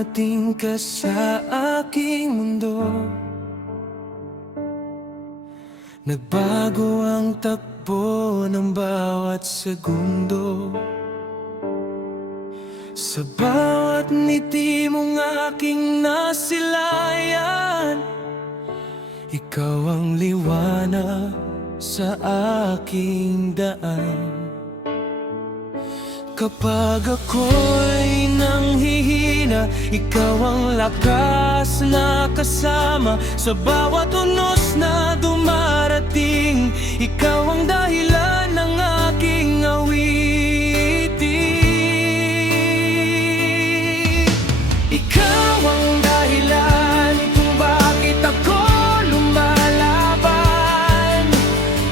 dumating ka sa aking mundo. Nagbago ang takbo ng bawat segundo. Sa bawat ngiti mong aking nasilayan, ikaw ang liwanag sa aking daan. Kapag ako'y nanghihina, ikaw ang lakas na kasama. Sa bawat unos na dumarating, ikaw ang dahilan ng aking awitin. Ikaw ang dahilan kung bakit ako lumalaban.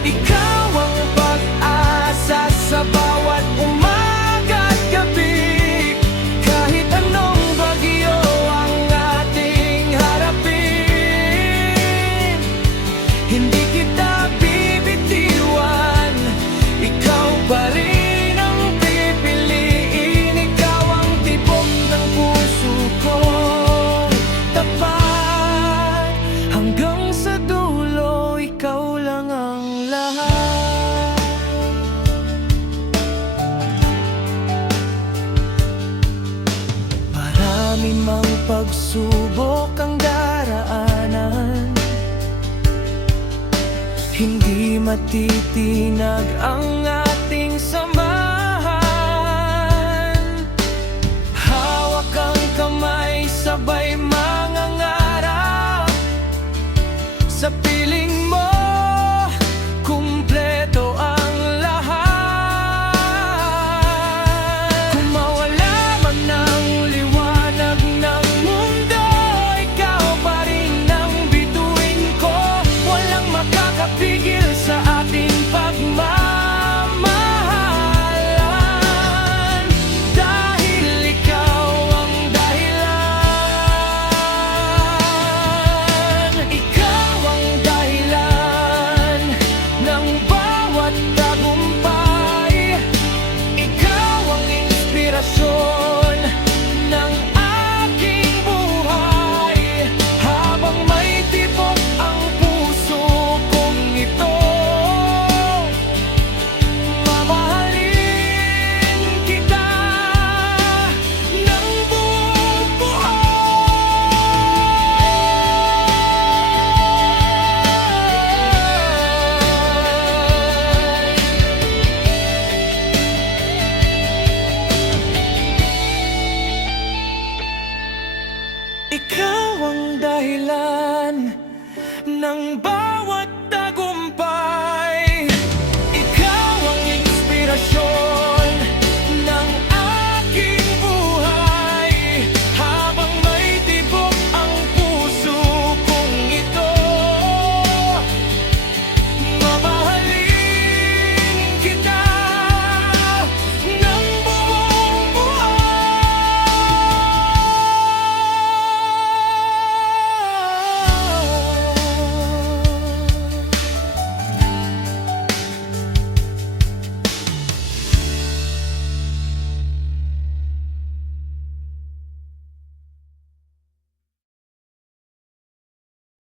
Ikaw ang pag-asa sa bawat umaga't gabi. Kahit anong bagyo ang ating harapin, hindi kita bibitiwan. Ikaw pa rin ang pipiliin. Ikaw ang tibok ng puso kong tapat. Hanggang sa dulo, ikaw lang ang lahat. Marami mang pagsubok ang daraanan, hindi matitinag ang ating samahan. Hawak ang kamay, sabay mangangarap. Sa piling mo, kumpleto ang lahat. Kung mawala man ang liwanag ng mundo, ikaw pa rin ang bituin ko. Walang makakapigil sa ating pagmamahalan, dahil ikaw ang dahilan. Ikaw ang dahilan ng bawat tagumpay. Ikaw ang inspirasyon ng aking buhay. Habang may tibok ang puso kong ito, mamahalin kita ng buong buhay. Ikaw ang dahilan ng